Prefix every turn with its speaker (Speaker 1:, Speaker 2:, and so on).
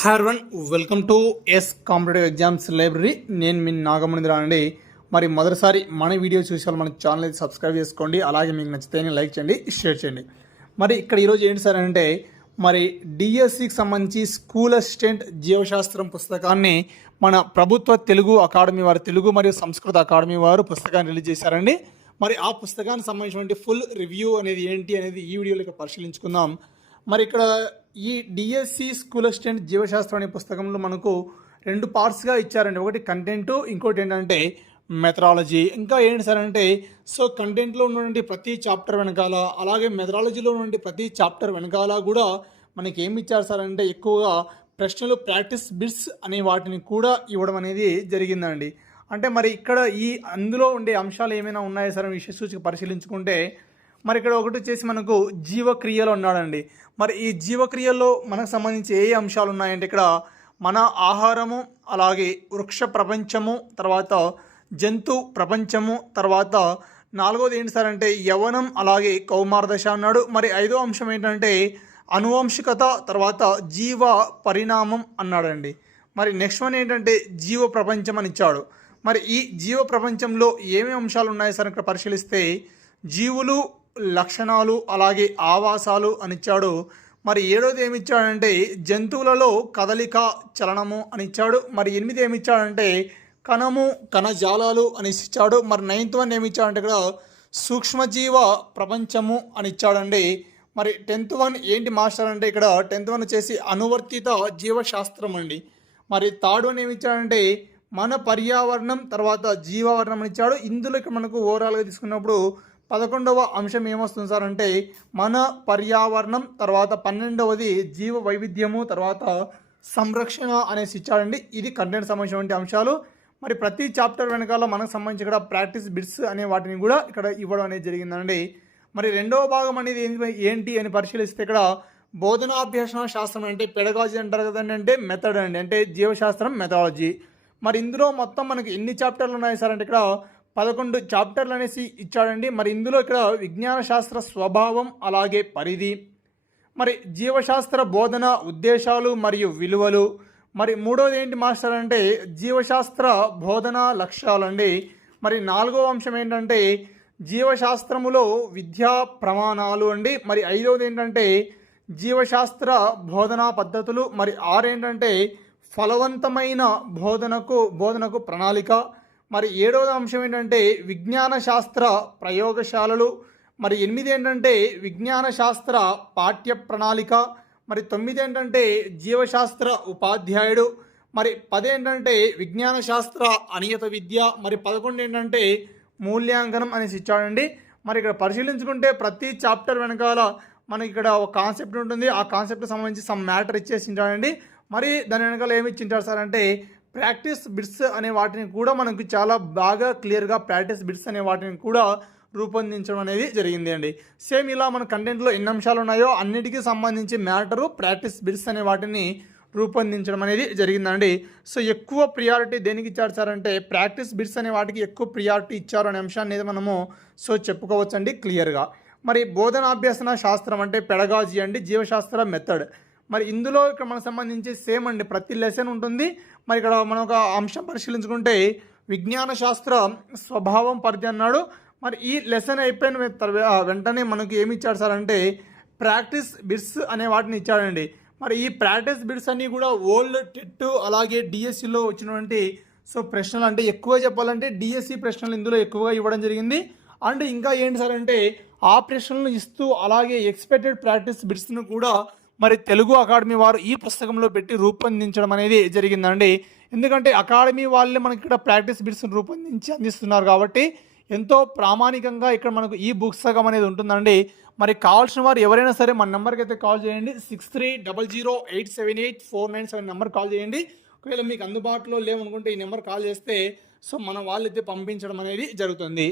Speaker 1: Hour one welcome to S competitive exams library నేను మీ నాగమణింద్ర అండి మరి మొదటిసారి మన వీడియో చూసే మన ఛానల్ అయితే సబ్స్క్రైబ్ చేసుకోండి. అలాగే మీకు నచ్చితే లైక్ చేయండి షేర్ చేయండి. మరి ఇక్కడ ఈరోజు ఏంటి సార్ అంటే మరి డిఎస్సికి సంబంధించి స్కూల్ అసిస్టెంట్ జీవశాస్త్రం పుస్తకాన్ని మన ప్రభుత్వ తెలుగు అకాడమీ వారు తెలుగు మరియు సంస్కృత అకాడమీ వారు పుస్తకాన్ని రిలీజ్ చేశారండి. మరి ఆ పుస్తకానికి సంబంధించినటువంటి ఫుల్ రివ్యూ అనేది ఏంటి అనేది ఈ వీడియోలో ఇక్కడ పరిశీలించుకుందాం. మరి ఇక్కడ ఈ డిఎస్సి స్కూల్ అసిస్టెంట్ జీవశాస్త్రం అనే పుస్తకంలో మనకు రెండు పార్ట్స్గా ఇచ్చారండి. ఒకటి కంటెంట్ ఇంకోటి ఏంటంటే మెథడాలజీ ఇంకా ఏంటి సార్ అంటే సో కంటెంట్లో ఉన్నటువంటి ప్రతి చాప్టర్ వెనకాల అలాగే మెథడాలజీలో ఉన్నటువంటి ప్రతి చాప్టర్ వెనకాల కూడా మనకి ఏమి ఇచ్చారు సార్ అంటే ఎక్కువగా ప్రశ్నలు ప్రాక్టీస్ బిట్స్ అనే వాటిని కూడా ఇవ్వడం అనేది జరిగిందండి. అంటే మరి ఇక్కడ ఈ అందులో ఉండే అంశాలు ఏమైనా ఉన్నాయా సార్ విషయ సూచిక పరిశీలించుకుంటే మరి ఇక్కడ ఒకటి వచ్చేసి మనకు జీవక్రియలో ఉన్నాడండి. మరి ఈ జీవక్రియల్లో మనకు సంబంధించి ఏ ఏ అంశాలు ఉన్నాయంటే ఇక్కడ మన ఆహారము అలాగే వృక్ష ప్రపంచము తర్వాత జంతు ప్రపంచము తర్వాత నాలుగోది ఏంటి సార్ అంటే యవనం అలాగే కౌమారదశ అన్నాడు. మరి ఐదో అంశం ఏంటంటే అనువంశికత తర్వాత జీవ పరిణామం అన్నాడండి. మరి నెక్స్ట్ వన్ ఏంటంటే జీవ ప్రపంచం అని ఇచ్చాడు. మరి ఈ జీవ ప్రపంచంలో ఏమేమి అంశాలు ఉన్నాయి సార్ ఇక్కడ పరిశీలిస్తే జీవులు లక్షణాలు అలాగే ఆవాసాలు అని ఇచ్చాడు మరి ఏడోది ఏమిచ్చాడంటే జంతువులలో కదలిక చలనము అని ఇచ్చాడు మరి ఎనిమిది ఏమిచ్చాడంటే కణము కణజాలాలు అని ఇచ్చాడు మరి నైన్త్ వన్ ఏమిచ్చాడంటే ఇక్కడ సూక్ష్మజీవ ప్రపంచము అని ఇచ్చాడండి మరి టెన్త్ వన్ ఏంటి మాస్టర్ అంటే ఇక్కడ టెన్త్ వన్ వచ్చేసి అనువర్తిత జీవశాస్త్రం అండి మరి థర్డ్ వన్ ఏమిచ్చాడంటే మన పర్యావరణం తర్వాత జీవావరణం అనిచ్చాడు. ఇచ్చాడు ఇందులో మనకు ఓవరాల్గా తీసుకున్నప్పుడు పదకొండవ అంశం ఏమొస్తుంది సార్ అంటే మన పర్యావరణం తర్వాత పన్నెండవది జీవ వైవిధ్యము తర్వాత సంరక్షణ అనేసి ఇచ్చాడండి ఇది కంటెంట్ సంబంధించినటువంటి అంశాలు. మరి ప్రతి చాప్టర్ వెనకాల మనకు సంబంధించి ఇక్కడ ప్రాక్టీస్ బిట్స్ అనే వాటిని కూడా ఇక్కడ ఇవ్వడం అనేది జరిగిందండి. మరి రెండవ భాగం అనేది ఏంటి- ఏంటి అని పరిశీలిస్తే ఇక్కడ బోధనాభ్యసన శాస్త్రం అంటే పెడగాజీ అంటారు కదండి అంటే మెథడ్ అండి. అంటే జీవశాస్త్రం మెథడాలజీ మరి ఇందులో మొత్తం మనకి ఎన్ని చాప్టర్లు ఉన్నాయి సార్ అంటే ఇక్కడ పదకొండు చాప్టర్లు అనేసి ఇచ్చాడండి. మరి ఇందులో ఇక్కడ విజ్ఞాన శాస్త్ర స్వభావం అలాగే పరిధి మరి జీవశాస్త్ర బోధన ఉద్దేశాలు మరియు విలువలు మరి మూడోది ఏంటి మాస్టర్ అంటే జీవశాస్త్ర బోధన లక్ష్యాలండి. మరి నాలుగో అంశం ఏంటంటే జీవశాస్త్రములో విద్యా ప్రమాణాలు అండి. మరి ఐదవది ఏంటంటే జీవశాస్త్ర బోధనా పద్ధతులు. మరి ఆరేంటంటే ఫలవంతమైన బోధనకు బోధనకు ప్రణాళిక. మరి ఏడవది అంశం ఏంటంటే విజ్ఞాన శాస్త్ర ప్రయోగశాలలు. మరి ఎనిమిది ఏంటంటే విజ్ఞాన శాస్త్ర పాఠ్య ప్రణాళిక. మరి తొమ్మిది ఏంటంటే జీవశాస్త్ర ఉపాధ్యాయుడు. మరి పదేంటంటే విజ్ఞాన శాస్త్ర అనియత విద్య. మరి పదకొండు ఏంటంటే మూల్యాంకనం అనేసి ఇచ్చాడండి మరి ఇక్కడ పరిశీలించుకుంటే ప్రతి చాప్టర్ వెనకాల మనకి ఇక్కడ ఒక కాన్సెప్ట్ ఉంటుంది. ఆ కాన్సెప్ట్ సంబంధించి సమ్ మ్యాటర్ ఇచ్చేసి ఉంటాడండి. మరి దాని వెనకాల ఏమి ఇచ్చింటారు సార్ అంటే ప్రాక్టీస్ బిట్స్ అనే వాటిని కూడా మనకు చాలా బాగా క్లియర్గా ప్రాక్టీస్ బిట్స్ అనే వాటిని కూడా రూపొందించడం అనేది జరిగింది అండి. సేమ్ ఇలా మన కంటెంట్లో ఎన్ని అంశాలు ఉన్నాయో అన్నిటికీ సంబంధించి మ్యాటరు ప్రాక్టీస్ బిట్స్ అనే వాటిని రూపొందించడం అనేది జరిగిందండి. సో ఎక్కువ ప్రియారిటీ దేనికి ఇచ్చారంటే ప్రాక్టీస్ బిట్స్ అనే వాటికి ఎక్కువ ప్రియారిటీ ఇచ్చారు అనే అంశాన్ని అనేది మనము సో చెప్పుకోవచ్చండి క్లియర్గా. మరి బోధనాభ్యసన శాస్త్రం అంటే పెడగాజీ అండి జీవశాస్త్ర మెథడ్. మరి ఇందులో ఇక్కడ మనకు సంబంధించి సేమ్ అండి. ప్రతి లెసన్ ఉంటుంది. మరి ఇక్కడ మనం ఒక అంశం పరిశీలించుకుంటే విజ్ఞాన శాస్త్ర స్వభావం పరిధి అన్నాడు. మరి ఈ లెసన్ అయిపోయిన తర్వా- వెంటనే మనకి ఏమి ఇచ్చాడు సార్ అంటే ప్రాక్టీస్ బిట్స్ అనే వాటిని ఇచ్చాడండి. మరి ఈ ప్రాక్టీస్ బిట్స్ అన్నీ కూడా ఓల్డ్ టెట్ అలాగే డిఎస్సిలో వచ్చినటువంటి సో ప్రశ్నలు అంటే ఎక్కువ చెప్పాలంటే డిఎస్సి ప్రశ్నలు ఇందులో ఎక్కువగా ఇవ్వడం జరిగింది. అండ్ ఇంకా ఏంటి సార్ అంటే ఆ ప్రశ్నలను ఇస్తూ అలాగే ఎక్స్పెక్టెడ్ ప్రాక్టీస్ బిట్స్ను కూడా మరి తెలుగు అకాడమీ వారు ఈ పుస్తకంలో పెట్టి రూపొందించడం అనేది జరిగిందండి. ఎందుకంటే అకాడమీ వాళ్ళే మనకి ఇక్కడ ప్రాక్టీస్ బిట్స్ని రూపొందించి అందిస్తున్నారు కాబట్టి ఎంతో ప్రామాణికంగా ఇక్కడ మనకు ఈ పుస్తకం అనేది ఉంటుందండి. మరి కావాల్సిన వారు ఎవరైనా సరే మన నెంబర్కి అయితే కాల్ చేయండి. Six three double zero eight seven eight four nine seven number call చేయండి. ఒకవేళ మీకు అందుబాటులో లేవనుకుంటే ఈ నెంబర్ కాల్ చేస్తే సో మన వాళ్ళైతే పంపించడం అనేది జరుగుతుంది.